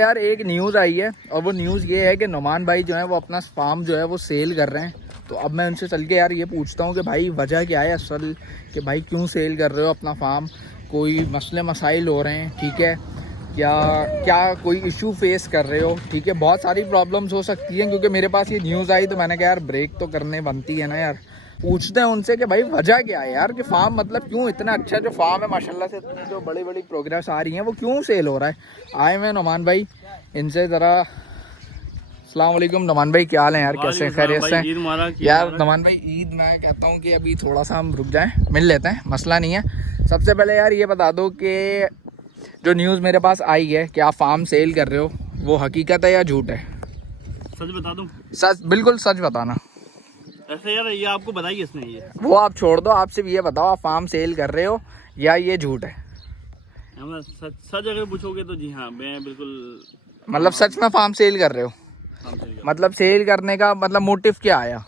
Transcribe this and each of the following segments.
यार एक न्यूज़ आई है और वो न्यूज़ ये है कि नुमान भाई जो है वो अपना फार्म जो है वो सेल कर रहे हैं। तो अब मैं उनसे चल के यार ये पूछता हूँ कि भाई वजह क्या है असल, कि भाई क्यों सेल कर रहे हो अपना फार्म, कोई मसले मसाइल हो रहे हैं, ठीक है, या क्या कोई इशू फेस कर रहे हो, ठीक है। बहुत सारी प्रॉब्लम्स हो सकती हैं, क्योंकि मेरे पास ये न्यूज़ आई तो मैंने कहा यार ब्रेक तो करने बनती है ना यार, पूछते हैं उनसे कि भाई वजह क्या है यार, कि फार्म मतलब क्यों इतना अच्छा जो फार्म है माशाल्लाह से इतनी जो बड़ी बड़ी प्रोग्रेस आ रही हैं वो क्यों सेल हो रहा है। आए हुए नुमान भाई, इनसे ज़रा अस्सलाम वालेकुम। नुमान भाई क्या हाल है यार, कैसे खैरियत से यार? नुमान भाई ईद मैं कहता हूँ कि अभी थोड़ा सा हम रुक जाएं, मिल लेते हैं, मसला नहीं है। सबसे पहले यार ये बता दो कि जो न्यूज़ मेरे पास आई है कि आप फार्म सेल कर रहे हो, वो हकीकत है या झूठ है? सच बता दूं? सच, बिल्कुल सच बताना। ऐसे यार ये आपको बताई किसने? ये वो आप छोड़ दो, आप सिर्फ ये बताओ आप फार्म सेल कर रहे हो या ये झूठ है? सच अगर पूछोगे तो जी हाँ, मैं बिल्कुल मतलब सच में फार्म सेल कर रहे हो? मतलब सेल करने का मतलब मोटिव क्या आया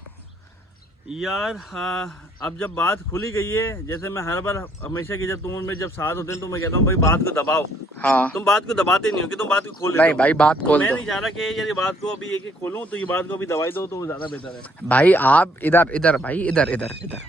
यार? हाँ, अब जब बात खुली गई है, जैसे मैं हर बार हमेशा की जब तुम में जब साथ होते हैं तो मैं कहता हूँ भाई बात को दबाओ। हाँ, तुम बात को दबाते नहीं हो कि तुम बात को खोल लेते नहीं हो। भाई बात तो खोल मैं दो। नहीं चाह रहा कि ये बात को अभी एक खोलूं, तो ये बात को अभी दवाई दो तो वो ज्यादा बेहतर है। भाई आप इधर इधर भाई इधर इधर इधर,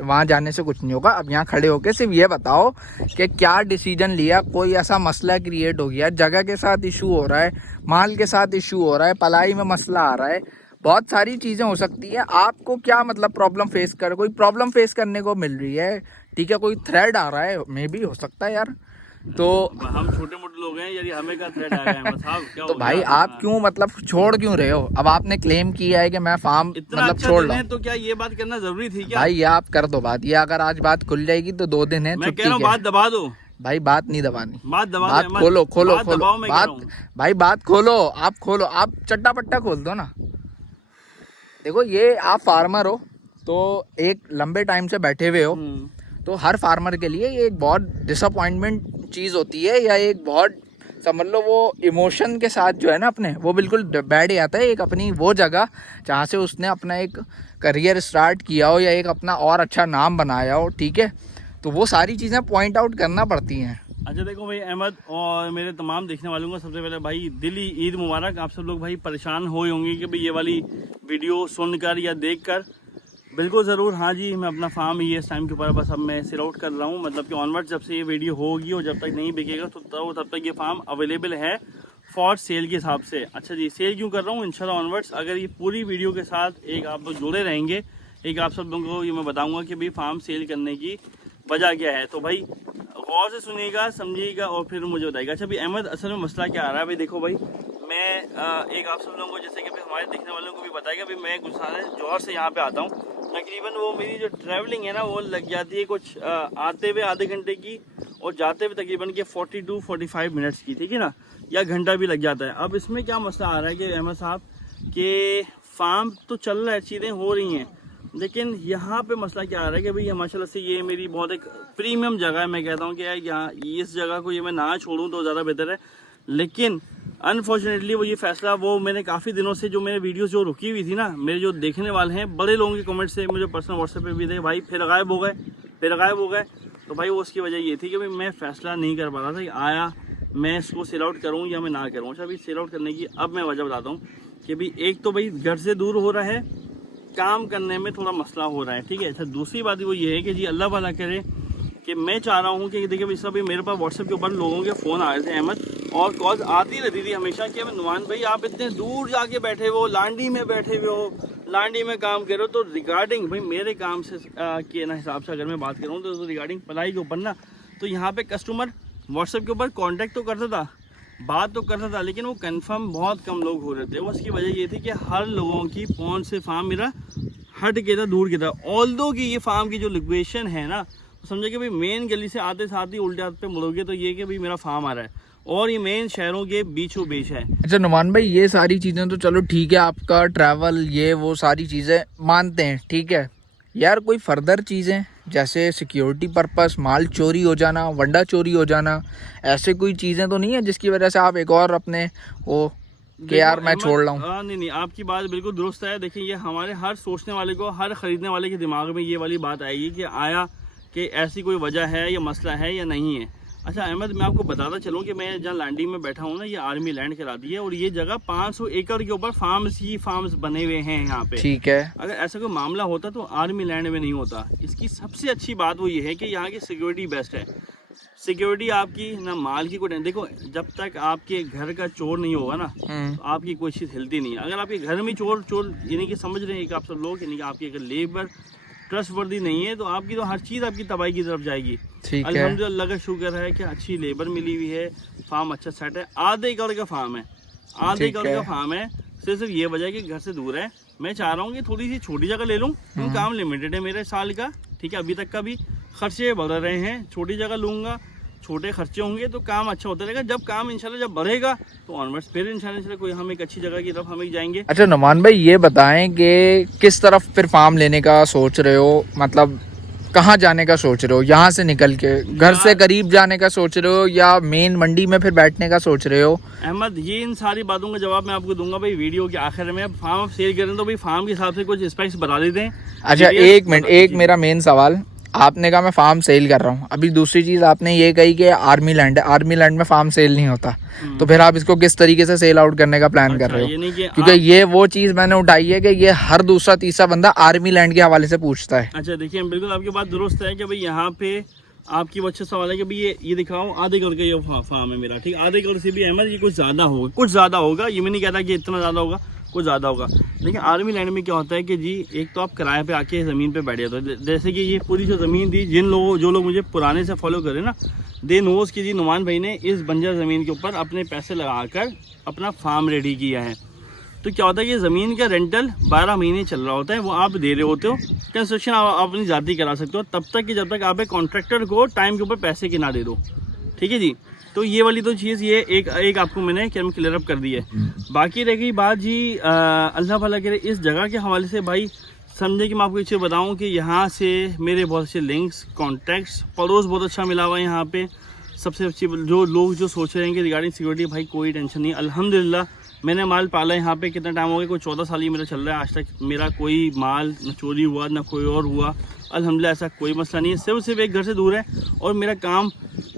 वहाँ जाने से कुछ नहीं होगा। अब यहाँ खड़े होके सिर्फ ये बताओ कि क्या डिसीजन लिया, कोई ऐसा मसला क्रिएट हो गया, जगह के साथ इशू हो रहा है, माल के साथ इशू हो रहा है, पलाई में मसला आ रहा है, बहुत सारी चीज़ें हो सकती हैं। आपको क्या मतलब प्रॉब्लम फेस कर, कोई प्रॉब्लम फेस करने को मिल रही है, ठीक है, कोई थ्रेड आ रहा है, मे भी हो सकता है यार। तो हम छोटे मोटे लोग हैं यार, हमें का थ्रेड आ गया है साहब, क्या तो हो भाई गया? आप क्यों मतलब छोड़ क्यों रहे हो? अब आपने क्लेम किया है कि मैं फार्म इतना मतलब अच्छा छोड़ दिन रहा है हूँ, तो क्या ये बात करना जरूरी थी क्या? भाई ये आप कर दो बात, ये अगर आज बात खुल जाएगी तो 2 दिन है मैं कह छुट्टी रहा हूँ के। बात दबा दो। भाई बात नहीं दबानी, बात दबा बात दो, खोलो खोलो बात खोलो दबाओ, मैं कह बात, रहा हूँ। भाई बात खोलो, आप खोलो, आप चट्टा पट्टा खोल दो ना। देखो ये आप फार्मर हो तो एक लंबे टाइम से बैठे हुए हो, तो हर फार्मर के लिए ये एक बहुत डिसअपॉइंटमेंट चीज़ होती है, या एक बहुत समझ लो वो इमोशन के साथ जो है ना अपने, वो बिल्कुल बैठ जाता है एक अपनी वो जगह जहाँ से उसने अपना एक करियर स्टार्ट किया हो या एक अपना और अच्छा नाम बनाया हो, ठीक है। तो वो सारी चीज़ें पॉइंट आउट करना पड़ती हैं। अच्छा देखो भाई अहमद और मेरे तमाम देखने वालों को सबसे पहले भाई दिली ईद मुबारक। आप सब लोग भाई परेशान हो होंगे कि भाई ये वाली वीडियो सुनकर या देखकर। बिल्कुल ज़रूर, हाँ जी, मैं अपना फार्म ही इस टाइम के ऊपर बस अब मैं सेल आउट कर रहा हूँ, मतलब कि ऑनवर्ड जब से ये वीडियो होगी और जब तक नहीं बिकेगा तो तब तक ये फार्म अवेलेबल है फॉर सेल के हिसाब से। अच्छा जी, सेल क्यों कर रहा हूँ? इंशाल्लाह ऑनवर्ड्स अगर ये पूरी वीडियो के साथ एक आप लोग जुड़े रहेंगे, एक आप सब लोगों को ये मैं बताऊँगा कि भाई फार्म सेल करने की वजह क्या है। तो भाई गौर से सुनिएगा, समझिएगा और फिर मुझे बताइएगा। अच्छा भाई अहमद, असल में मसला क्या आ रहा है भाई? देखो भाई मैं एक आप सब लोगों को, जैसे कि भाई हमारे देखने वालों को भी बताएगा, भाई मैं गुजरात जौहर से यहाँ पे आता हूँ। तकरीबन वो मेरी जो ट्रैवलिंग है ना वो लग जाती है कुछ आते हुए आधे घंटे की और जाते हुए तकरीबन के 40 to 45 मिनट्स की, ठीक है ना, या घंटा भी लग जाता है। अब इसमें क्या मसला आ रहा है कि अहमद साहब कि फार्म तो चल रहा है, चीज़ें हो रही हैं, लेकिन यहाँ पे मसला क्या आ रहा है कि भाई माशाल्लाह से ये मेरी बहुत एक प्रीमियम जगह है। मैं कहता हूँ कि यार यहाँ इस जगह को ये मैं ना छोड़ूँ तो ज़्यादा बेहतर है, लेकिन अनफॉर्चुनेटली वो ये फैसला, वो मैंने काफ़ी दिनों से जो मेरे वीडियोस जो रुकी हुई थी ना, मेरे जो देखने वाले हैं बड़े लोगों के कमेंट से मुझे पर्सनल व्हाट्सएप पे भी थे, भाई फिर गायब हो गए, फिर गायब हो गए। तो भाई वो उसकी वजह ये थी कि भाई मैं फ़ैसला नहीं कर पा रहा था कि आया मैं इसको सेल आउट करूँ या मैं ना करूँ। अच्छा, अभी सेल आउट करने की अब मैं वजह बताता हूँ कि भाई एक तो भाई घर से दूर हो रहा है, काम करने में थोड़ा मसला हो रहा है, ठीक है। अच्छा, दूसरी बात वो ये है कि जी अल्लाह भला करे कि मैं चाह रहा हूँ कि देखिए भाई भी मेरे पास व्हाट्सएप के ऊपर लोगों के फ़ोन आ रहे थे अहमद, और कॉल्स आती रहती थी हमेशा कि नुमान भाई आप इतने दूर जाके बैठे हो, लांडी में बैठे हुए हो, लांडी में काम कर रहे हो। तो रिगार्डिंग भाई मेरे काम से के ना हिसाब से अगर मैं बात करूँ तो रिगार्डिंग पढ़ाई के ऊपर ना, तो यहाँ पे कस्टमर व्हाट्सएप के ऊपर कॉन्टैक्ट तो करता था, बात तो करता था, लेकिन वो कंफर्म बहुत कम लोग हो रहे थे। उसकी वजह ये थी कि हर लोगों की फ़ोन से फार्म मेरा हट के था, दूर के था। ऑल्दो की ये फार्म की जो लोकेशन है ना, समझे कि भाई मेन गली से आते साथ ही उल्टे हाथ पे मुड़ोगे तो ये कि भाई मेरा फार्म आ रहा है और ये मेन शहरों के बीचों बीच है। अच्छा नुमान भाई, ये सारी चीज़ें तो चलो ठीक है, आपका ट्रैवल ये वो सारी चीज़ें मानते हैं, ठीक है यार, कोई फर्दर चीज़ें जैसे सिक्योरिटी पर्पस, माल चोरी हो जाना, वंडा चोरी हो जाना, ऐसे कोई चीज़ें तो नहीं है जिसकी वजह से आप एक और अपने वो कि यार मैं छोड़ रहा हूँ? नहीं, आपकी बात बिल्कुल दुरुस्त है। देखिए ये हमारे हर सोचने वाले को, हर खरीदने वाले के दिमाग में ये वाली बात आएगी कि आया कि ऐसी कोई वजह है या मसला है या नहीं है। अच्छा अहमद, मैं आपको बताता चलूँ कि मैं जहाँ लैंडिंग में बैठा हूँ ना, ये आर्मी लैंड करा दी है और ये जगह 500 एकड़ के ऊपर फार्म्स ही फार्म्स बने हुए हैं यहाँ पे। ठीक है। अगर ऐसा कोई मामला होता तो आर्मी लैंड में नहीं होता। इसकी सबसे अच्छी बात वो ये है कि यहाँ की सिक्योरिटी बेस्ट है। सिक्योरिटी आपकी ना माल की कोई, देखो जब तक आपके घर का चोर नहीं होगा ना तो आपकी कोई चीज़ हिलती नहीं है। अगर आपके घर में चोर यानी कि समझ रहे हैं कि आप सब लोग, यानी कि आपकी अगर लेबर ट्रस्ट वर्दी नहीं है तो आपकी तो हर चीज़ आपकी तबाही की तरफ जाएगी। ठीक है। अल्हम्दुलिल्लाह का शुक्र है कि अच्छी लेबर मिली हुई है, फार्म अच्छा सेट है। आधे एकड़ का फार्म है, आधे एकड़ का फार्म है। सिर्फ ये वजह है कि घर से दूर है। मैं चाह रहा हूँ कि थोड़ी सी छोटी जगह ले लूँ, क्योंकि काम लिमिटेड है मेरे साल का। ठीक है, अभी तक का भी खर्चे बढ़ रहे हैं। छोटी जगह लूँगा, छोटे खर्चे होंगे तो काम अच्छा होता रहेगा। जब काम इंशाल्लाह जब बढ़ेगा तो ऑनवर्ड्स फिर इंशाल्लाह कोई हम एक अच्छी जगह की तरफ हम जाएंगे। अच्छा नुमान भाई, ये बताएं कि किस तरफ फिर फार्म लेने का सोच रहे हो, मतलब कहाँ जाने का सोच रहे हो? यहाँ से निकल के घर से करीब जाने का सोच रहे हो या मेन मंडी में फिर बैठने का सोच रहे हो? अहमद, ये इन सारी बातों का जवाब मैं आपको दूंगा भाई वीडियो के आखिर में। फार्म आप सेल करें तो भाई फार्म के हिसाब से कुछ स्पेक्स बता देते हैं। अच्छा एक मिनट, एक मेरा मेन सवाल, आपने कहा मैं फार्म सेल कर रहा हूँ, अभी दूसरी चीज़ आपने ये कही कि आर्मी लैंड है, आर्मी लैंड में फार्म सेल नहीं होता, तो फिर आप इसको किस तरीके से सेल आउट करने का प्लान कर रहे हो? क्योंकि ये वो चीज़ मैंने उठाई है कि ये हर दूसरा तीसरा बंदा आर्मी लैंड के हवाले से पूछता है। अच्छा देखिए, बिल्कुल आपकी बात दुरुस्त है कि भाई यहाँ पे आपकी वो अच्छा सवाल है कि भाई ये दिखाओ आधे एकड़ का ये फार्म है मेरा। ठीक, आधे एकड़ से भी अहमद ये कुछ ज़्यादा होगा, कुछ ज़्यादा होगा। ये मैं नहीं कहता कि इतना ज़्यादा होगा, कुछ ज़्यादा होगा। लेकिन आर्मी लैंड में क्या होता है कि जी एक तो आप किराए पे आके ज़मीन पे बैठे हो, जैसे कि ये पूरी जो ज़मीन थी, जो लोग मुझे पुराने से फॉलो करें ना, दे नोज़ कि जी नुमान भाई ने इस बंजर ज़मीन के ऊपर अपने पैसे लगाकर अपना फार्म रेडी किया है। तो क्या होता है कि ज़मीन का रेंटल 12 महीने चल रहा होता है, वो आप दे रहे होते हो। कंस्ट्रक्शन आप अपनी ज़ाती करा सकते हो तब तक कि जब तक आप एक कॉन्ट्रैक्टर को टाइम के ऊपर पैसे के ना दे दो। ठीक है जी, तो ये वाली तो चीज़ ये एक आपको मैंने क्लियर अप कर दी है। बाकी रह गई बात जी अल्लाह भला करे इस जगह के हवाले से, भाई समझे कि मैं आपको ये बताऊं कि यहाँ से मेरे बहुत से लिंक्स, कॉन्टैक्ट्स, पड़ोस बहुत अच्छा मिला हुआ है यहाँ पे। सबसे अच्छी जो लोग जो सोच रहे हैं कि रिगार्डिंग सिक्योरिटी, भाई कोई टेंशन नहीं। अल्हम्दुलिल्लाह मैंने माल पाला यहाँ पे कितना टाइम हो गया, कोई 14 साल ही मेरा चल रहा है। आज तक मेरा कोई माल न चोरी हुआ ना कोई और हुआ, अल्हम्दुलिल्लाह ऐसा कोई मसला नहीं है। सिर्फ एक घर से दूर है और मेरा काम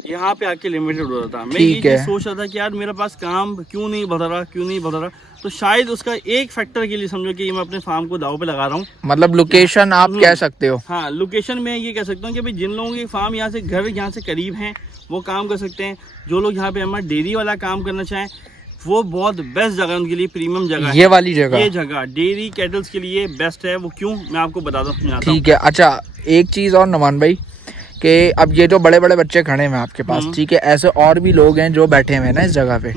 यहाँ पे आके लिमिटेड हो रहा था। मैं ये सोच रहा था कि यार मेरे पास काम क्यों नहीं बढ़ रहा, तो शायद उसका एक फैक्टर के लिए समझो कि मैं अपने फार्म को दाव पे लगा रहा हूँ। मतलब लोकेशन आप कह सकते हो? हाँ, लोकेशन में ये कह सकता हूँ कि भाई जिन लोगों के फार्म यहाँ से घर यहाँ से करीब हैं वो काम कर सकते हैं। जो लोग यहाँ पे हमारा डेयरी वाला काम करना चाहें वो बहुत बेस्ट जगह उनके लिए, प्रीमियम जगह है। ये वाली जगह, ये जगह डेयरी कैटल्स के लिए बेस्ट है। वो क्यों, मैं आपको बताता हूँ। ठीक है। अच्छा एक चीज़ और नुमान भाई, कि अब ये जो बड़े बड़े बच्चे खड़े हैं आपके पास, ठीक है, ऐसे और भी लोग हैं जो बैठे हुए हैं ना इस जगह पे,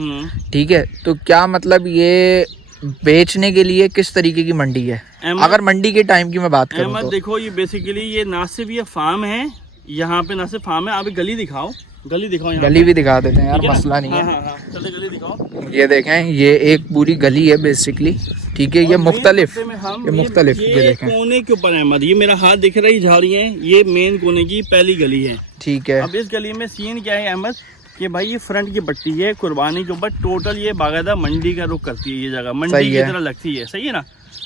ठीक है, तो क्या मतलब ये बेचने के लिए किस तरीके की मंडी है? अगर मंडी के टाइम की मैं बात करूं तो देखो, ये बेसिकली ये ना सिर्फ ये फार्म है, यहाँ पे ना सिर्फ फार्म है। आप गली दिखाओ यहाँ, गली भी दिखा देते हैं यार, मसला नहीं है। हाँ, चलो गली दिखाओ। ये देखें, ये एक पूरी गली है बेसिकली, ठीक है, ये मुख्तलिफ, ये देखें कोने के ऊपर अहमद, ये मेरा हाथ दिख रही झाड़ियाँ, ये मेन कोने की पहली गली है। ठीक है। अब इस गली में सीन क्या है अहमद कि भाई ये फ्रंट की पट्टी है कुर्बानी के ऊपर, टोटल ये बाकायदा मंडी का रुख करती है। ये जगह मंडी की तरह लगती है, सही है ना।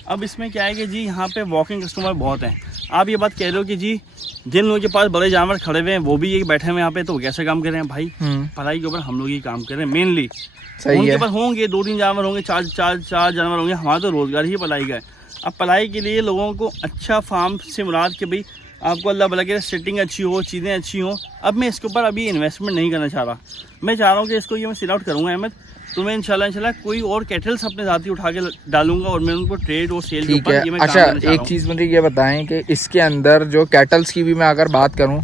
अब इसमें क्या है कि जी यहाँ पे वॉकिंग कस्टमर बहुत हैं। आप ये बात कह रहे हो कि जी जिन लोगों के पास बड़े जानवर खड़े हुए हैं वो भी ये बैठे हुए यहाँ पे, तो कैसे काम कर रहे हैं भाई? पढ़ाई के ऊपर हम लोग ही काम कर रहे हैं मेनली। उनके पास होंगे 2-3 जानवर होंगे, चार जानवर होंगे, हमारा तो रोजगार ही पढ़ाई का है। अब पढ़ाई के लिए लोगों को अच्छा फार्म से मुराद के भाई आपको अल्लाह भला करे सेटिंग अच्छी हो, चीज़ें अच्छी हों। अब मैं इसके ऊपर अभी इन्वेस्टमेंट नहीं करना चाह रहा। मैं चाह रहा हूँ कि इसको ये मैं सेल आउट करूँगा अहमद, तो मैं इंशाल्लाह कोई और कैटल्स अपने साथी उठा के डालूंगा और मैं उनको ट्रेड और सेल के ऊपर ये मैं अच्छा एक चीज़ मुझे ये बताएं कि इसके अंदर जो कैटल्स की भी मैं अगर बात करूं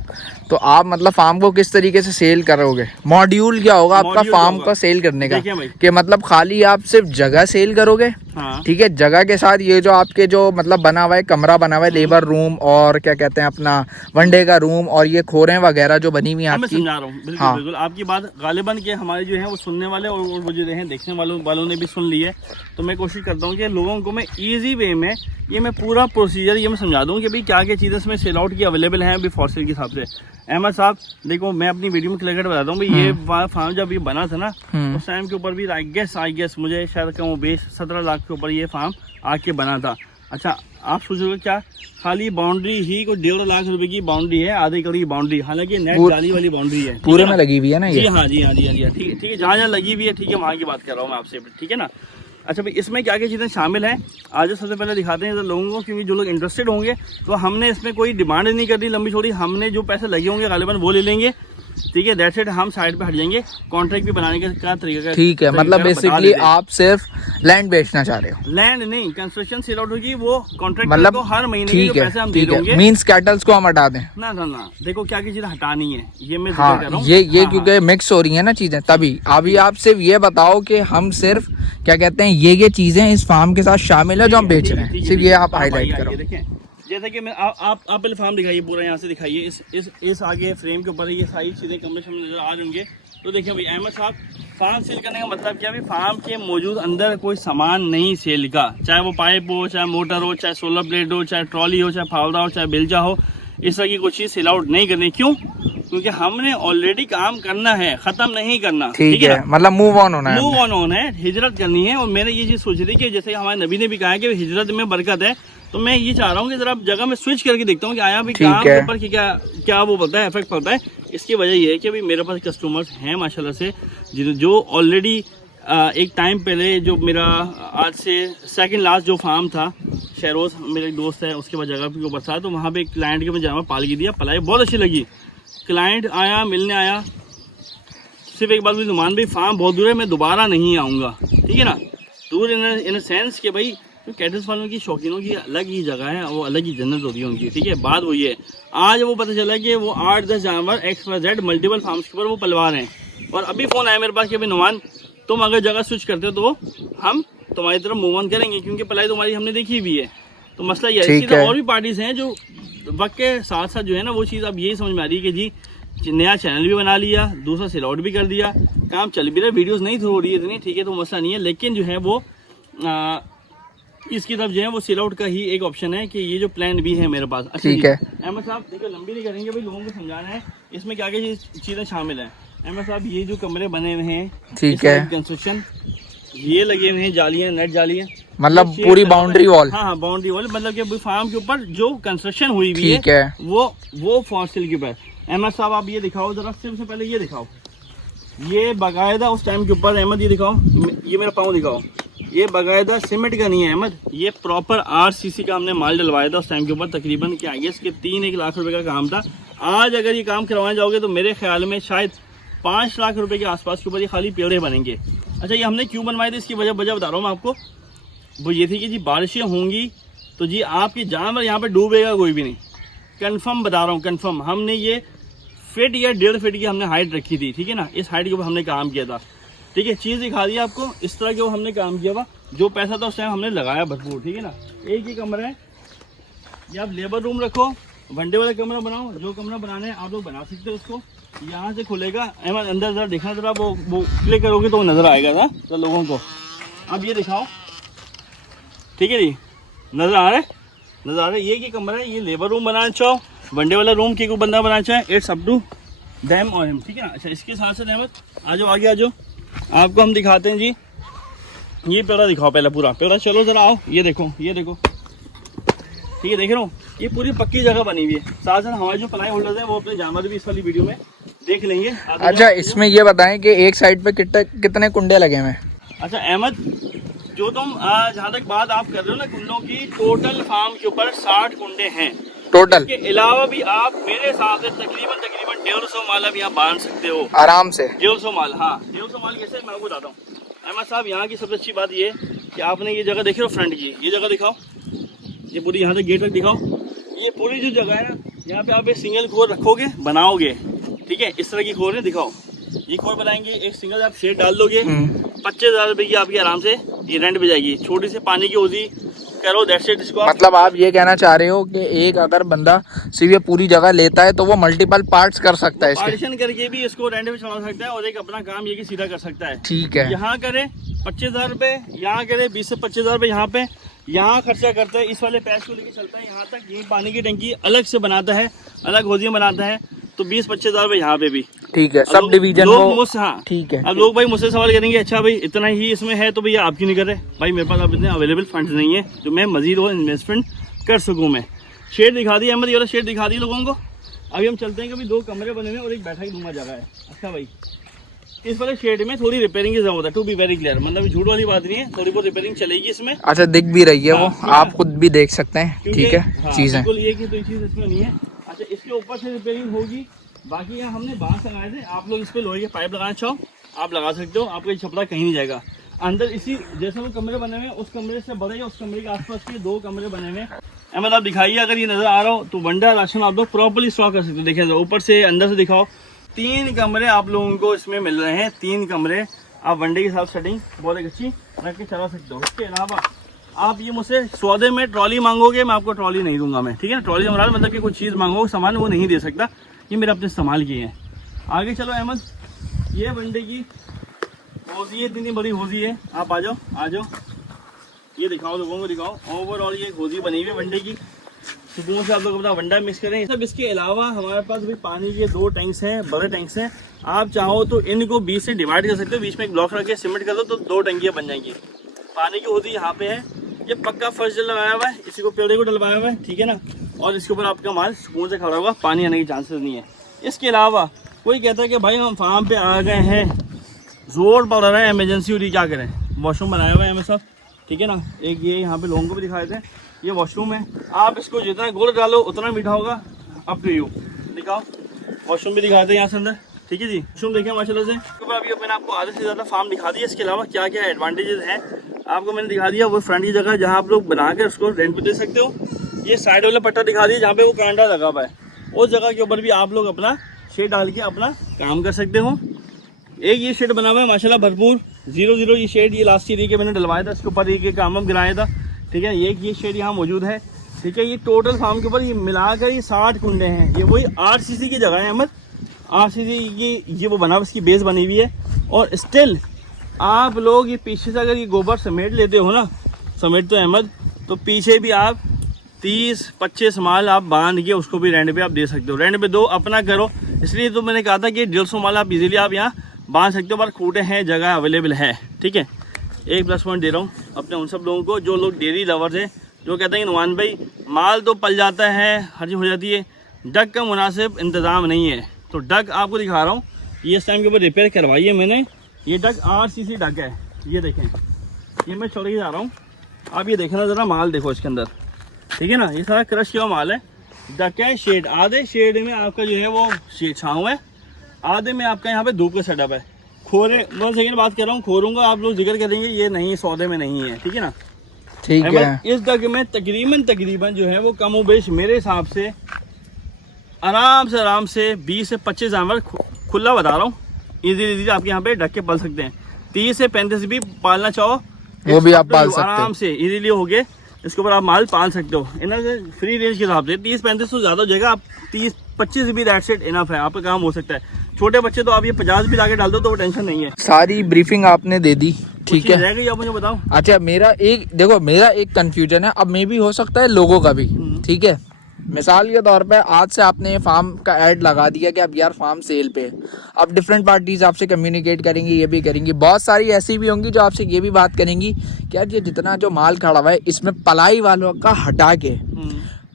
तो आप मतलब फार्म को किस तरीके से सेल करोगे? मॉड्यूल क्या होगा आपका फार्म का सेल करने का? कि मतलब खाली आप सिर्फ जगह सेल करोगे? हाँ। ठीक है, जगह के साथ ये जो आपके जो मतलब बना हुआ है, कमरा बना हुआ है, लेबर रूम और क्या कहते हैं अपना वनडे का रूम और ये खोरें वगैरह जो बनी हुई है, मैं समझा रहा हूँ। बिल्कुल, हाँ। बिल्कुल आपकी बात गालिबन के हमारे जो है वो सुनने वाले और वो जो है देखने वालों ने भी सुन ली है। तो मैं कोशिश करता हूँ कि लोगों को मैं ईजी वे में ये मैं पूरा प्रोसीजर ये मैं समझा दूँ कि भाई क्या क्या चीज़ें इसमें सेल आउट की अवेलेबल हैं अभी फॉर सेल के हिसाब से। अहमद साहब देखो, मैं अपनी वीडियो में क्लियर बताता हूँ भाई, ये फार्म जब ये बना था ना उस टाइम के ऊपर भी आई गेस मुझे शायद कहूँ बेस 17 लाख के ऊपर ये फार्म आके बना था। अच्छा आप सोचोगे क्या खाली बाउंड्री ही कोई 1.5 लाख रुपए की बाउंड्री है, आधे एकड़ की बाउंड्री, हालांकि नेट जाली वाली बाउंड्री है पूरे में लगी हुई है ना ये? जी हाँ जी हाँ जी हाँ जी, ठीक है जहाँ जहाँ लगी हुई है, ठीक है वहाँ की बात कर रहा हूँ मैं आपसे, ठीक है ना। अच्छा भाई इसमें क्या क्या चीज़ें शामिल हैं आज सबसे पहले दिखाते हैं इधर लोगों को, क्योंकि जो लोग इंटरेस्टेड होंगे तो हमने इसमें कोई डिमांड नहीं कर दी लंबी छोड़ी, हमने जो पैसे लगे होंगे गालिबन वो ले लेंगे, ठीक है, दैट्स इट, हम साइड पे हट जाएंगे, कॉन्ट्रैक्ट भी बनाने का तरीका। ठीक है, मतलब बेसिकली आप सिर्फ लैंड बेचना चाह रहे हो? लैंड नहीं, कंस्ट्रक्शन सेल आउट होगी, वो कॉन्ट्रैक्ट मतलब को हर महीने के जो पैसे हम दे देंगे। मींस कैटल्स को हम हटा दें? ना ना ना, देखो क्या क्या चीजें हटानी है ये मैं हाँ, कर रहा हूँ, ये हाँ, क्योंकि मिक्स हो रही है ना चीजें, तभी अभी आप सिर्फ ये बताओ कि हम सिर्फ क्या कहते हैं ये चीजें इस फार्म के साथ शामिल है जो हम बेच रहे हैं, सिर्फ ये आप हाईलाइट करो। देखें जैसे कि मैं आप पहले फार्म दिखाइए पूरा, यहाँ से दिखाइए, इस आगे फ्रेम के ऊपर ये सारी चीज़ें कमरे शमरे नजर आ जाएंगे। तो देखिए भाई अहमद साहब, फार्म सेल करने का मतलब क्या है? फार्म के मौजूद अंदर कोई सामान नहीं सेल का, चाहे वो पाइप हो, चाहे मोटर हो, चाहे सोलर प्लेट हो, चाहे ट्रॉली हो, चाहे फावड़ा हो, चाहे बेलचा हो, इस तरह की कोई चीज़ सेल आउट नहीं करनी। क्यों? क्योंकि हमने ऑलरेडी काम करना है, खत्म नहीं करना, ठीक है, मतलब मूव ऑन होना है, मूव ऑन होना है, हिजरत करनी है। और मैंने ये चीज़ सोची थी कि जैसे हमारे नबी ने भी कहा है कि हिजरत में बरकत है, तो मैं ये चाह रहा हूँ कि जरा जगह में स्विच करके देखता हूँ कि आया भी काम के ऊपर कि क्या वो पड़ता है, इफेक्ट पड़ता है। इसकी वजह ये है कि भाई मेरे पास कस्टमर्स हैं माशाल्लाह से, जो ऑलरेडी एक टाइम पहले जो मेरा आज से सेकंड लास्ट जो फार्म था शहरोज, मेरा एक दोस्त है उसके पास जगह के ऊपर था, तो वहाँ पे एक क्लाइंट के मैं जमा पालगी दिया, पलाई बहुत अच्छी लगी, क्लाइंट आया मिलने आया, सिर्फ एक बात भी नुमान भाई फार्म बहुत दूर है, मैं दोबारा नहीं आऊँगा, ठीक है ना। दूर इन सेंस कि भाई तो कैटल्स वालों की शौकीनों की अलग ही जगह है, वो अलग ही जन्नत होती है उनकी, ठीक है। बात वही है, आज वो पता चला कि वो 8-10 जानवर XYZ मल्टीपल फार्म्स के ऊपर वो पलवा रहे हैं, और अभी फ़ोन आया मेरे पास कि भाई नुमान तुम अगर जगह स्विच करते हो तो हम तुम्हारी तरफ मूव ऑन करेंगे, क्योंकि पलाई तुम्हारी हमने देखी हुई है। तो मसला ये है, इसी तरह और भी पार्टीज़ हैं जो वक्त के साथ साथ जो है ना वो चीज़ अब यही समझ में आ रही है कि जी नया चैनल भी बना लिया, दूसरा सेल आउट भी कर दिया, काम चल भी रहा है, वीडियोज़ नहीं हो रही है इतनी, ठीक है, तो मसला नहीं है, लेकिन जो है वो इसकी तरफ जो है वो सेल आउट का ही एक ऑप्शन है कि ये जो प्लान भी है मेरे पास। अच्छा ठीक है अहमद साहब, देखो लंबी नहीं करेंगे भाई, लोगों को समझाना है इसमें क्या क्या चीज़ें शामिल हैं। अहमद साहब ये जो कमरे बने हुए हैं, ठीक है, कंस्ट्रक्शन ये लगे हुए हैं, जालियाँ, नेट जालियाँ, मतलब पूरी बाउंड्री वॉल, हाँ बाउंड्री वॉल, मतलब कि फार्म के ऊपर जो कंस्ट्रक्शन हुई हुई है वो फॉर सेल के ऊपर। अहमद साहब आप ये दिखाओ जरा, सबसे पहले ये दिखाओ, ये बाकायदा उस टाइम के ऊपर, अहमद ये दिखाओ, ये मेरा पाँव दिखाओ, ये बाकायदा सीमेंट का नहीं है अहमद, ये प्रॉपर RCC का हमने माल डलवाया था उस टाइम के ऊपर, तकरीबन क्या आगे इसके 3-1 लाख रुपए का काम था। आज अगर ये काम करवाने जाओगे तो मेरे ख्याल में शायद 5 लाख रुपए के आसपास के ऊपर ये खाली पेड़े बनेंगे। अच्छा ये हमने क्यों बनवाए थे, इसकी वजह बता रहा हूँ मैं आपको, वो ये थी कि जी बारिशें होंगी तो जी आपके जानवर यहाँ पर डूबेगा कोई भी नहीं, कन्फर्म बता रहा हूँ, कन्फर्म। हमने ये फीट या 1.5 फीट की हमने हाइट रखी थी, ठीक है ना, इस हाइट के ऊपर हमने काम किया था, ठीक है, चीज़ दिखा दी आपको, इस तरह के वो हमने काम किया हुआ, जो पैसा था उस टाइम हमने लगाया भरपूर, ठीक है ना। एक ही कमरा है, ये आप लेबर रूम रखो, वनडे वाला कमरा बनाओ, जो कमरा बनाना है आप लोग बना सकते हो उसको, यहाँ से खुलेगा, अहमद अंदर ज़रा देखना, जरा वो क्लिक करोगे तो नज़र आएगा ना तो लोगों को। अब ये दिखाओ, ठीक है जी, नज़र आ रहा है, नज़र आ रहा है, ये की कमरा है, ये लेबर रूम बनाना चाहो, वनडे वाला रूम की कोई बंदा बनाना चाहे, इट्स अप टू देम और हिम, ठीक है ना। अच्छा इसके साथ साथ अहमद आ जाओ, आगे आ जाओ, आपको हम दिखाते हैं जी, ये पेड़ा दिखाओ पहले पूरा पेड़ा, चलो जरा आओ, ये देखो, ये देखो, ठीक है, देख रहे हो, ये पूरी पक्की जगह बनी हुई है, साथ साथ हमारे जो प्लाई होल्डर्स हैं वो अपने जानवर भी इस वाली वीडियो में देख लेंगे। अच्छा इसमें ये बताएं कि एक साइड पे कितने कुंडे लगे हुए हैं? अच्छा अहमद, जो तुम जहाँ तक बात आप कर रहे हो ना कुंडों की, टोटल फार्म के ऊपर 60 कुंडे हैं टोटल, के अलावा भी आप मेरे हिसाब से तकरीबन 150 माल आप यहाँ बांध सकते हो आराम से। 150 माल, हाँ 150 माल कैसे मैं आपको बताता हूँ अहमद साहब। यहाँ की सबसे अच्छी बात ये कि आपने ये जगह देखे हो, फ्रंट की ये जगह दिखाओ, ये पूरी यहाँ तक गेट तक दिखाओ, ये पूरी जो जगह है ना, यहाँ पे आप एक सिंगल खोर रखोगे, बनाओगे, ठीक है, इस तरह की खोर है, दिखाओ, ये खोर बनाएंगे, एक सिंगल आप शेड डाल दोगे, 25,000 रुपए की आपकी आराम से ये रेंट भी जाएगी, छोटी सी पानी की होती करो, दैट्स इट। इसको मतलब आप ये कहना चाह रहे हो कि एक अगर बंदा सिर्फ ये पूरी जगह लेता है तो वो मल्टीपल पार्ट्स कर सकता है, पार्टीशन करके भी इसको रेंट पे चला सकता है, और एक अपना काम ये कि सीधा कर सकता है, ठीक है। यहाँ करे 25,000 रुपए, यहाँ करे 20 से 25,000 रुपए, यहाँ पे यहाँ खर्चा करता है, इस वाले पैसे को लेके चलता है यहाँ तक, ये पानी की टंकी अलग से बनाता है, अलग होदियाँ बनाता है, तो 20-25 हज़ार रुपये यहाँ पे भी। ठीक है, अब सब लोग- डिवीजन लोग वो मुझसे, हाँ ठीक है। अब लोग भाई मुझसे सवाल करेंगे, अच्छा भाई इतना ही इसमें है तो भैया आप क्यों नहीं कर रहे? भाई मेरे पास अब इतने अवेलेबल फंड्स नहीं है जो मैं मजीद और इन्वेस्टमेंट कर सकूँ। मैं शेड दिखा दी अहमद, ये वाला शेड दिखा दी लोगों को। अभी हम चलते हैं कि भाई 2 कमरे बने हुए और एक बैठक रूम जगह है। अच्छा भाई, इस वाले शेड में थोड़ी रिपेयरिंग की जरूरत है, टू बी वेरी क्लियर, मतलब झूठ वाली बात नहीं है, थोड़ी बहुत रिपेयरिंग चलेगी इसमें। अच्छा, दिख भी रही है वो, हाँ, आप खुद भी देख सकते हैं। क्योंकि- ठीक है, हाँ, चीज़ें बिल्कुल ये कि कोई चीज़ इसमें नहीं है। अच्छा, इसके ऊपर से रिपेयरिंग होगी। बाकी यहाँ हमने बांस लगाए थे, आप लोग इस पे लोहे के पाइप लगाना चाहो आप लगा सकते हो, आपका ये छपरा कहीं नहीं जाएगा। अंदर इसी जैसे वो कमरे बने हुए हैं, उस कमरे से बड़े या उस कमरे के आसपास के 2 कमरे बने हुए हैं। अहमद आप दिखाइए, अगर ये नजर आ रहा हो तो वंडा राशन आप लोग प्रॉपर्ली स्टॉक कर सकते हो। देखिए ऊपर से अंदर से दिखाओ, 3 कमरे आप लोगों को इसमें मिल रहे हैं। 3 कमरे आप वनडे के साथ सेटिंग बहुत एक अच्छी रख के चला सकते हो। इसके अलावा आप ये मुझसे सौदे में ट्रॉली मांगोगे, मैं आपको ट्रॉली नहीं दूंगा मैं, ठीक है ना। ट्रॉली हमारा मतलब कि कोई चीज़ मांगोगे सामान, वो नहीं दे सकता, ये मेरे अपने इस्तेमाल किए हैं। आगे चलो अहमद, ये वनडे की हौजी है, इतनी बड़ी हौजी है। आप आ जाओ आ जाओ, ये दिखाओ लोगों को, दिखाओ। ओवरऑल ये हौजी बनी हुई है वनडे की, सुकून से आप लोग अपना वंडा मिक्स करें सब। इसके अलावा हमारे पास भी पानी के 2 टैंक्स हैं, बड़े टैंक्स हैं। आप चाहो तो इनको 20 से डिवाइड कर सकते हो, बीच में एक ब्लॉक रख के सीमेंट कर दो तो 2 टंकियाँ बन जाएंगी। पानी की हौजी यहाँ पे है, ये पक्का फर्श डलवाया हुआ है, इसी को पेड़े को डलवाया हुआ है, ठीक है ना। और इसके ऊपर आपका माल सुकून से खड़ा होगा, पानी आने के चांसेस नहीं है। इसके अलावा कोई कहता है कि भाई हम फार्म पे आ गए हैं, जोर पड़ रहा है, इमरजेंसी हो रही, क्या करें? वॉशरूम बनाया हुआ है हमें सब, ठीक है ना। एक ये यहाँ पे लोगों को भी दिखाए थे, ये वॉशरूम है। आप इसको जितना गुड़ डालो उतना मीठा होगा, अप टू यू। दिखाओ, वॉशरूम भी दिखाते हैं यहाँ से अंदर, ठीक है जी। वॉशरूम देखें माशाल्लाह से। अभी मैंने आपको आधे से ज़्यादा फार्म दिखा दिया। इसके अलावा क्या क्या एडवांटेजेस हैं आपको मैंने दिखा दिया। वो फ्रंट की जगह जहाँ आप लोग बना कर उसको रेंट पे दे सकते हो। ये साइड वाला पट्टा दिखा दिया जहाँ पे वो कांडा लगा हुआ है, उस जगह के ऊपर भी आप लोग अपना शेड डाल के अपना काम कर सकते हो। एक ये शेड बना हुआ है माशाल्लाह भरपूर 0-0 ये शेड, ये लास्ट ईयर के मैंने डलवाया था, इसके ऊपर एक काम हम गिराया था, ठीक है। ये शेड यहाँ मौजूद है, ठीक है। ये टोटल फार्म के ऊपर ये मिलाकर ये 60 कुंडे हैं। ये वही 8 सीसी की जगह है अहमद, 8 सीसी की ये वो बना, इसकी बेस बनी हुई है। और स्टिल आप लोग ये पीछे से अगर ये गोबर समेट लेते हो ना, समेट तो अहमद, तो पीछे भी आप 30-25 माल आप बांध के उसको भी रेंट पे आप दे सकते हो। रेंट पे दो, अपना करो, इसलिए तो मैंने कहा था कि 150 माल आप इजीली आप यहाँ बांध सकते हो, पर खूंटे हैं, जगह अवेलेबल है, ठीक है। एक प्लस पॉइंट दे रहा हूँ अपने उन सब लोगों को जो लोग डेयरी लवर्स हैं, जो कहते हैं कि नुमान भाई माल तो पल जाता है, हर चीज़ हो जाती है, डक का मुनासिब इंतज़ाम नहीं है। तो डक आपको दिखा रहा हूँ, ये इस टाइम के ऊपर रिपेयर करवाई है मैंने। ये डक 8 सीसी डक है, ये देखें, ये मैं छोड़ के जा रहा हूँ। आप ये देखना ज़रा, माल देखो इसके अंदर, ठीक है ना। ये सारा क्रश किया माल है, डक है। शेड, आधे शेड में आपका जो है वो छाँव है, आधे में आपका यहाँ पे धूप का सेटअप है। खोरे, मैं सेकेंड बात कर रहा हूँ, खोरूंगा आप लोग जिक्र करेंगे, ये नहीं सौदे में नहीं है, ठीक है ना। ठीक है। इस डग में तकरीबन जो है वो कम बेश मेरे हिसाब से आराम से 20 से 25 जानवर खुला बता रहा हूँ, इजीली आपके यहाँ पे ढक के पाल सकते हैं। 30 से 35 भी पालना चाहो वो भी आप पाल सकते हो, आराम से इजीली हो गए, इसके ऊपर आप माल पाल सकते हो। इनफ फ्री रेंज के हिसाब से 30-35 तो ज़्यादा हो जाएगा, आप 30-25 भी दैट सेट इनफ है, आपका काम हो सकता है। छोटे बच्चे तो आप ये 50 भी लाके डाल दो तो वो टेंशन नहीं है। सारी ब्रीफिंग आपने दे दी, ठीक है। रह गई, आप मुझे बताओ। अच्छा, मेरा एक कंफ्यूजन है, अब मे भी हो सकता है लोगों का भी, ठीक है। मिसाल के तौर पे आज से आपने ये फार्म का ऐड लगा दिया कि अब यार फार्म सेल पे है। अब डिफरेंट पार्टीज आपसे कम्युनिकेट करेंगी, ये भी करेंगी, बहुत सारी ऐसी भी होंगी जो आपसे ये भी बात करेंगी कि यार ये जितना जो माल खड़ा हुआ है इसमें पलाई वालों का हटा के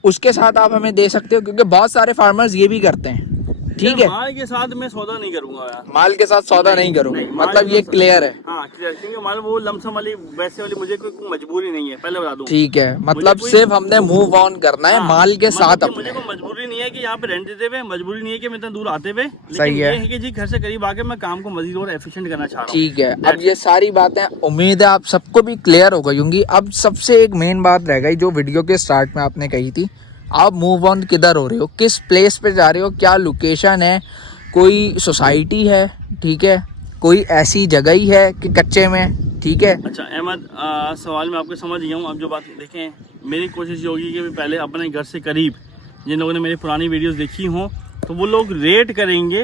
उसके साथ आप हमें दे सकते हो, क्योंकि बहुत सारे फार्मर्स ये भी करते हैं, ठीक है। माल के साथ मैं सौदा नहीं करूंगा यार, माल के साथ सौदा नहीं करूंगा, मतलब ये क्लियर है। हाँ क्लियर, क्योंकि माल वो लमसम वाली वैसे वाली मुझे कोई मजबूरी नहीं है, पहले बता दूं। ठीक है, मतलब सिर्फ हमने मूव ऑन करना है माल के साथ अपने। मुझे कोई मजबूरी नहीं है कि यहाँ पे रेंट देते हुए, मजबूरी नहीं है कि मैं इतना दूर आते हुए, सही ये है कि जी घर से करीब आके मैं काम को मजीद और एफिशिएंट करना चाह रहा हूँ। ठीक है, अब ये सारी बातें उम्मीद है आप सबको भी क्लियर हो गई होंगी। अब सबसे एक मेन बात रह गई जो वीडियो के स्टार्ट में आपने कही थी, आप मूव ऑन किधर हो रहे हो, किस प्लेस पे जा रहे हो, क्या लोकेशन है, कोई सोसाइटी है, ठीक है, कोई ऐसी जगह ही है कि कच्चे में, ठीक है। अच्छा अहमद, सवाल मैं आपको समझ गया हूँ। अब जो बात देखें, मेरी कोशिश ये होगी कि पहले अपने घर से करीब जिन लोगों ने मेरी पुरानी वीडियोस देखी हों तो वो लोग रेट करेंगे,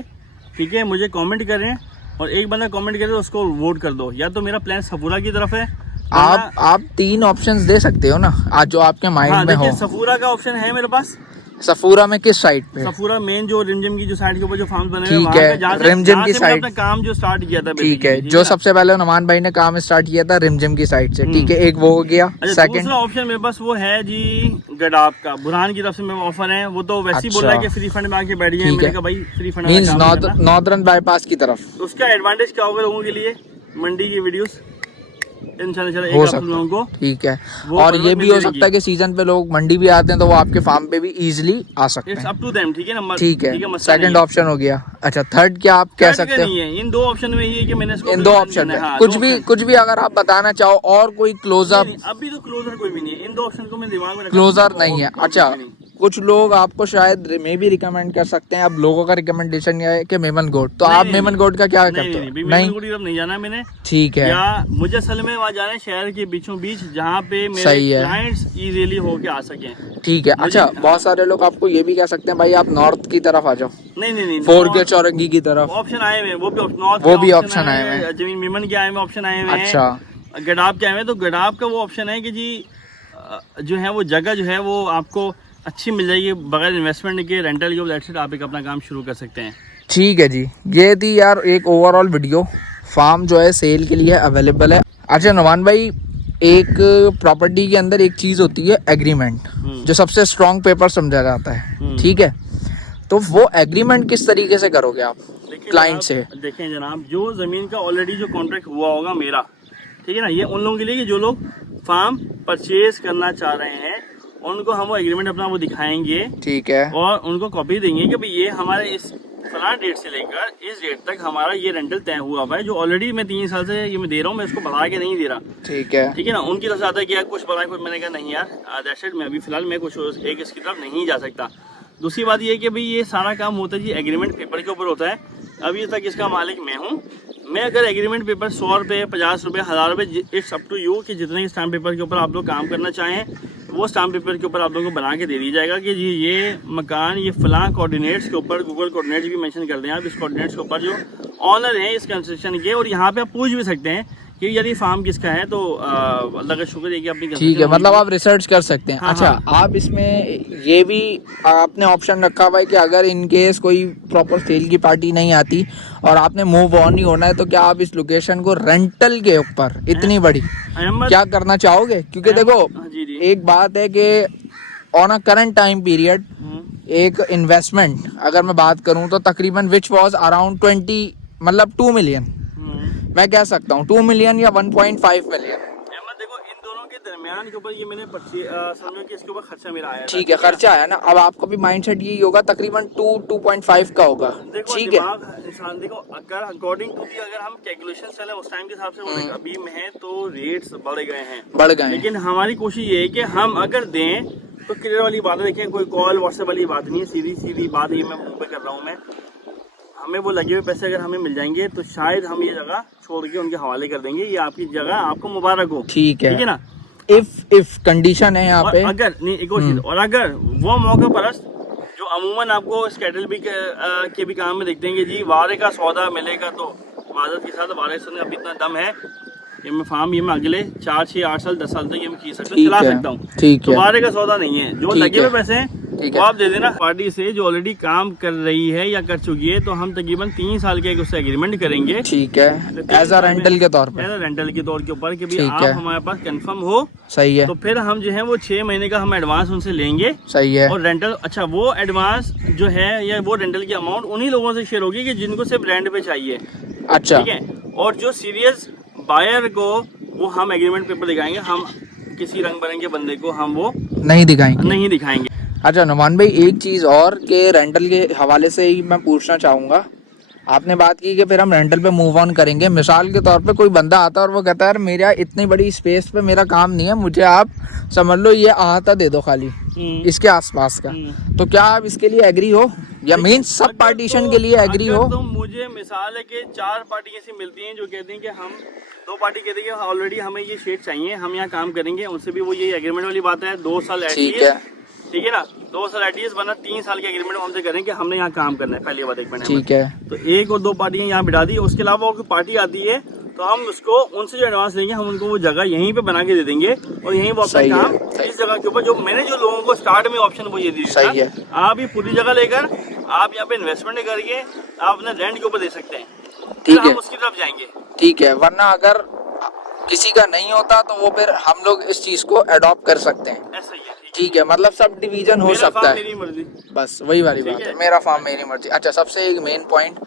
ठीक है, मुझे कमेंट करें, और एक बंदा कमेंट करे तो उसको वोट कर दो। या तो मेरा प्लान सफूरा की तरफ है, आप 3 ऑप्शंस दे सकते हो ना आज जो आपके माइंड में हो। सफूरा का ऑप्शन है मेरे पास, सफूरा में किस साइड पे? सफूरा मेन जो रिमझिम की जो साइड के ऊपर जो फार्म बने हुए ठीक हैं, वहाँ है, पे जहाँ से रिमझिम की मैंने साइड। अपना काम जो स्टार्ट किया था ठीक है, basically, जो ना? सबसे पहले नुमान भाई ने काम स्टार्ट किया था रिमझिम की साइड से। ठीक है, एक वो हो गया। अच्छा, सेकंड दूसरा ऑप्शन मेरे पास वो है जी गडाप का, बुरहान की तरफ से मेरे ऑफर है। वो तो वैसे ही बोल रहा है कि फ्री फंड में आके बैठ गए। ठीक मैंने है। कहा भाई free fund means northern bypass की तरफ। उसका एडवांटेज क्या होगा लोगों के लिए, मंडी की वीडियोस इंशाल्लाह हो एक आप सकता लोगों को है। ठीक है, वो और परवत ये में भी हो मिलेगी। सकता है कि सीजन पे लोग मंडी भी आते हैं तो वो आपके फार्म पे भी इजीली आ सकते इट्स हैं। अप टू देम, ठीक है ना? ठीक है, मसला नहीं सेकंड है। ऑप्शन हो गया। अच्छा, थर्ड क्या आप कह थर्ड का सकते नहीं है, इन दो ऑप्शन में ही है कि मैंने इसको हो? इन दो implement ऑप्शन करना में है। हाँ, कुछ दो भी option। कुछ भी अगर आप बताना चाहो और कोई क्लोजअप। नहीं, अभी तो क्लोजर कोई भी नहीं है। इन दो ऑप्शन को मैं दिमाग में रखा क्लोजर हूँ, नहीं है। और अच्छा, कुछ भी नहीं। कुछ लोग आपको शायद मे भी रिकमेंड कर सकते हैं। अब लोगों का रिकमेंडेशन ये है कि मेमन गोट, तो आप नहीं, मेमन नहीं, गोट का क्या नहीं, करते नहीं, हो? नहीं, मेमन गोट की तरफ नहीं जाना मैंने। ठीक है, या मुझे असल में वहाँ जाना है शहर के बीचों बीच, जहाँ पे मेरे सही है। क्लाइंट्स इजीली होके आ सकें। ठीक है। मुझे- अच्छा, बहुत सारे लोग आपको ये भी कह सकते हैं भाई आप नॉर्थ की तरफ आ जाओ, नहीं नहीं नहीं, फोर के चौरंगी की तरफ। ऑप्शन आए हुए हैं, वो भी नॉर्थ वो के भी ऑप्शन option आए हुए हैं। जमीन मेमन के आए हुए ऑप्शन आए हुए हैं। अच्छा, गडाब के आए हुए हैं। तो गडाब का वो ऑप्शन है कि जी जो है वो जगह जो है वो आपको अच्छी मिल जाएगी, बगैर इन्वेस्टमेंट के, रेंटल के, दैट्स इट, आप एक अपना काम शुरू कर सकते हैं। ठीक है जी, ये थी यार एक ओवरऑल वीडियो। फार्म जो है सेल के लिए अवेलेबल है। अच्छा नुमान भाई, एक प्रॉपर्टी के अंदर एक चीज़ होती है एग्रीमेंट, जो सबसे स्ट्रॉन्ग पेपर समझा जाता है। ठीक है, तो वो एग्रीमेंट किस तरीके से करोगे आप क्लाइंट से? देखें जनाब, जो ज़मीन का ऑलरेडी जो कॉन्ट्रैक्ट हुआ होगा मेरा, ठीक है ना, ये उन लोगों के लिए कि जो लोग फार्म परचेज करना चाह रहे हैं, उनको हम वो एग्रीमेंट अपना वो दिखाएंगे। ठीक है, और उनको कॉपी देंगे कि भाई ये हमारे इस फलां डेट से लेकर इस डेट तक हमारा ये रेंटल तय हुआ हुआ है, जो ऑलरेडी मैं 3 साल से ये मैं दे रहा हूँ, मैं इसको बढ़ा के नहीं दे रहा। ठीक है, ठीक है ना? उनकी तरफ से आता है कि यार कुछ बढ़ाए, कुछ, मैंने कहा नहीं यार, दैट्स इट, मैं अभी फिलहाल मैं कुछ एक इसकी तरफ नहीं जा सकता। दूसरी बात ये है कि भाई ये सारा काम होता है जी एग्रीमेंट पेपर के ऊपर होता है। अभी तक इसका मालिक मैं हूँ। मैं अगर एग्रीमेंट पेपर 100 रुपये, 50 रुपये, 1000 रुपये, इट्स अप टू यू कि जितने स्टाम्प पेपर के ऊपर आप लोग काम करना चाहें, वो स्टाम्प पेपर के ऊपर आप लोगों को बना के दे दी जाएगा कि जी ये मकान ये फलां कोऑर्डिनेट्स के ऊपर, गूगल कोऑर्डिनेट्स भी मेंशन कर दें आप, इस कोऑर्डिनेट्स के ऊपर जो ऑनर हैं इस कंस्ट्रक्शन के, और यहाँ पे आप पूछ भी सकते हैं कि यदि फार्म किसका है, तो अल्लाह का शुक्र है कि अपनी ठीक है, मतलब आप रिसर्च कर सकते हैं। हाँ, अच्छा, हाँ। आप इसमें ये भी आपने ऑप्शन रखा हुआ है कि अगर इन केस कोई प्रॉपर सेल की पार्टी नहीं आती और आपने मूव ऑन ही होना है, तो क्या आप इस लोकेशन को रेंटल के ऊपर इतनी बड़ी अहमद, क्या करना चाहोगे? क्योंकि देखो जी जी, एक बात है कि on a current time period एक इन्वेस्टमेंट अगर मैं बात करूं तो तकरीबन विच वाज अराउंड 20 मतलब 2 मिलियन मैं कह सकता हूँ, 2 मिलियन या 1.5 मिलियन। अहमद देखो, इन दोनों के दरमियान के ऊपर ये मैंने समझो कि इसके ऊपर खर्चा मेरा आया था। ठीक है, खर्चा है ना। अब आपका भी माइंडसेट यही होगा, तकरीबन 2.5 का होगा। देखो ठीक है, दिमाग इंसान, देखो अगर अकॉर्डिंग टू दी अगर हम कैलकुलेशन चले उस टाइम के हिसाब से बोलेगा, अभी में तो रेट्स बढ़ गए हैं, बढ़ गए हैं। लेकिन हमारी कोशिश ये है कि हम अगर दें तो क्लियर वाली बात है। देखें, कोई कॉल व्हाट्सएप वाली बात नहीं है, सीधी सीधी बात ये मैं मुंह पे कर रहा हूँ। मैं हमें वो लगे हुए पैसे अगर हमें मिल जाएंगे तो शायद हम ये जगह छोड़ के उनके हवाले कर देंगे। ये आपकी जगह, आपको मुबारक हो। ठीक है ना? इफ कंडीशन है यहाँ और पे, अगर नहीं, एक और चीज, और अगर वो मौका परस्त जो अमूमन आपको इस कैटल भी के भी काम में देखते हैं कि जी वारे का सौदा मिलेगा, तो माजरत के साथ वारे से अभी इतना दम है कि मैं फार्म ये मैं अगले 4, 6, 8 साल, 10 साल तक ये मैं खींच सकता हूँ, चला सकता हूँ। ठीक तो है, वारे का सौदा नहीं है, जो ठीक लगे हुए है, पैसे हैं ठीक वो है। आप दे देना पार्टी से जो ऑलरेडी काम कर रही है या कर चुकी है। तो हम तकरीबन 3 साल के उससे एग्रीमेंट करेंगे। ठीक है, एज अ रेंटल के तौर पे, एज अ रेंटल के तौर के ऊपर कि भाई ठीक आप है। हमारे पास कंफर्म हो, सही है, तो फिर हम जो है वो 6 महीने का हम एडवांस उनसे लेंगे। सही है। और रेंटल, अच्छा वो एडवांस जो है या वो रेंटल की अमाउंट उन्हीं लोगों से शेयर होगी कि जिनको सिर्फ रेंट पे चाहिए। अच्छा, ठीक है, और जो सीरियस बायर को वो हम एग्रीमेंट पेपर दिखाएंगे, हम किसी रंग बिरंगे बंदे को हम वो नहीं दिखाएंगे। अच्छा नुमान भाई, एक चीज़ और के रेंटल के हवाले से ही मैं पूछना चाहूँगा। आपने बात की कि फिर हम रेंटल पे मूव ऑन करेंगे। मिसाल के तौर पे कोई बंदा आता है और वो कहता है यार मेरा इतनी बड़ी स्पेस पे मेरा काम नहीं है, मुझे आप समझ लो ये अहाता दे दो खाली इसके आसपास का, तो क्या आप इसके लिए एग्री हो या मीन्स सब पार्टीशन के लिए एग्री हो? तो मुझे मिसाल है कि 4 पार्टी ऐसी मिलती हैं जो कहती हैं कि हम 2 पार्टी कहती है ऑलरेडी हमें ये शेड चाहिए, हम यहाँ काम करेंगे, उनसे भी वो ये एग्रीमेंट वाली बात है 2 साल एटलीस्ट, ठीक है ना, 2 साल एटलीस्ट, वरना 3 साल के एग्रीमेंट हमसे करें कि हमने यहाँ काम करना है। पहली बात एक मिनट, ठीक है, तो 1 और 2 पार्टियां यहाँ बिठा दी। उसके अलावा और कोई पार्टी आती है तो हम उसको उनसे जो एडवांस लेंगे हम उनको वो जगह यहीं पे बना के दे देंगे और यहीं वो अपना सही है, काम सही। इस जगह के ऊपर जो मैंने जो लोगों को स्टार्ट में ऑप्शन वो ये दी सही था, है। आप ये पूरी जगह लेकर आप यहाँ पे इन्वेस्टमेंट करके आप अपने रेंट के ऊपर दे सकते हैं। ठीक फिर है, हम उसकी तरफ जाएंगे। ठीक है। वरना अगर किसी का नहीं होता तो वो फिर हम लोग इस चीज को अडॉप्ट कर सकते हैं। ऐसा ही है, ठीक है, मतलब सब डिवीजन हो मेरा सकता फार्म है। मेरी मर्जी। बस वही वाली ठीक बात है, है। मेरा फार्म मेरी मर्जी। अच्छा, सबसे एक मेन पॉइंट,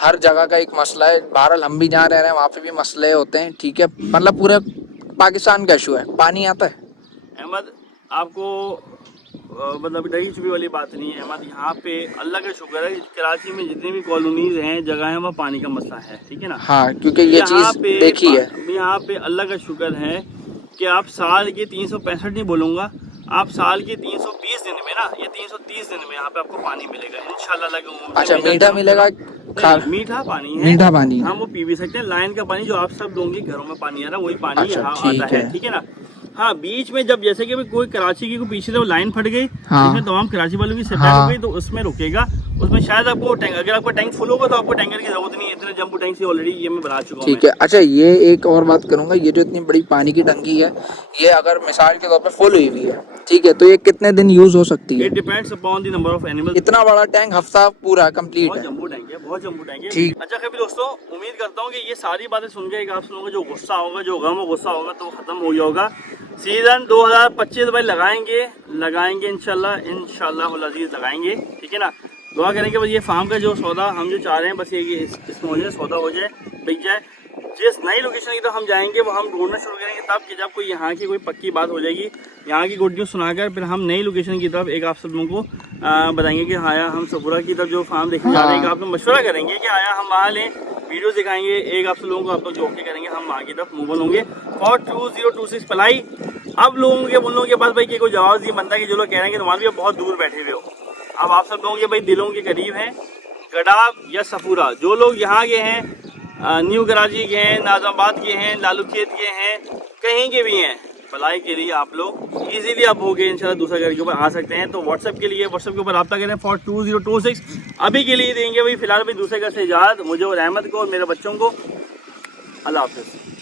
हर जगह का एक मसला है। बहरहाल हम भी जहाँ रह रहे हैं वहाँ पे भी मसले होते हैं, ठीक है। मतलब पूरे पाकिस्तान का इशू है, पानी आता है। अहमद आपको मतलब डरी छुपी वाली बात नहीं है अहमद, यहाँ पे अल्लाह का शुक्र है कराची में जितनी भी कॉलोनीज हैं जगह है वहाँ पानी का मसला है, ठीक है ना। हाँ, क्योंकि ये यहाँ चीज पे देखी है। यहाँ पे अल्लाह का शुक्र है कि आप साल के 365 नहीं बोलूँगा, आप साल के 320 दिन में ना या 330 दिन में यहाँ पे आपको पानी मिलेगा इंशाल्लाह अल्लाह के हुक्म से। अच्छा, मीठा मिलेगा? मीठा पानी है, मीठा पानी हम वो पी भी सकते हैं। लाइन का पानी जो आप सब लोगों के घरों में पानी आ रहा है वही पानी अच्छा, यहाँ ठीक आता है, है। ठीक है ना। हाँ, बीच में जब जैसे कि कोई कराची की कोई पीछे से वो लाइन फट गई, हाँ। जिसमें तमाम कराची वालों की सप्लाई हाँ। हो गई, तो उसमें रुकेगा। उसमें शायद आपको टैंक, अगर आपका टैंक फुल होगा तो आपको टैंकर की जरूरत नहीं है, इतने जम्बू टैंक से ऑलरेडी ये मैं बना चुका हूँ। ठीक है। अच्छा, ये एक और बात करूंगा, ये जो इतनी बड़ी पानी की टंकी है, ये अगर मिसाल के तौर पे फुल हुई हुई है, ठीक है, तो ये कितने दिन यूज हो सकती है? It depends upon the number of animals. इतना बड़ा टैंक हफ्ता पूरा कंप्लीट बहुत है? जम्बू टैंक है, बहुत जम्बू टैंक है। ठीक। अच्छा कभी दोस्तों, उम्मीद करता हूँ कि ये सारी बातें सुन के एक आप लोगों का जो गुस्सा होगा, जो गम और गुस्सा होगा, तो खत्म हो गया होगा। सीजन 2025 भाई लगाएंगे इंशाल्लाह अजीज लगाएंगे, ठीक है ना। दुआ करेंगे बस ये फार्म का जो सौदा हम जो चाह रहे हैं बस ये इसमें हो जाए, सौदा हो जाए, बिक जाए। जिस नई लोकेशन की तरफ हम जाएंगे वो हम ढूंढना शुरू करेंगे तब कि जब कोई यहाँ की कोई पक्की बात हो जाएगी, यहाँ की गुड न्यूज़ सुनाकर फिर हम नई लोकेशन की तरफ एक आप सब लोगों को बताएंगे कि आया हम सपुरा की तरफ जो फार्म देखने जा रहे हैं, आप लोग मशवरा करेंगे कि आया हम वहाँ लें, वीडियो दिखाएंगे, एक आप सब लोगों को आप लोग जो ओके करेंगे, हम वहाँ की तरफ मूव ऑन होंगे। और 2026 पलाई अब लोगों के उन लोगों के पास भाई कि कोई जवाब नहीं बनता कि जो लोग कह रहे हैं कि तुम्हारे भी बहुत दूर बैठे हुए हो। अब आप सब लोगों के भाई दिलों के करीब हैं गडाब या सफूरा। जो लोग यहाँ के हैं, न्यू कराची के हैं, नाजाबाद के हैं, लालूखेत के हैं, कहीं के भी हैं, भलाई के लिए आप लोग इजीली आप हो गए इंशाल्लाह दूसरा घर के ऊपर आ सकते हैं। तो व्हाट्सएप के लिए व्हाट्सएप के ऊपर रब्ता करें for 2026। अभी के लिए देंगे भाई फिलहाल भाई दूसरे घर से इजाज़त, मुझे और अहमद को और मेरे बच्चों को। अल्लाह हाफिज़।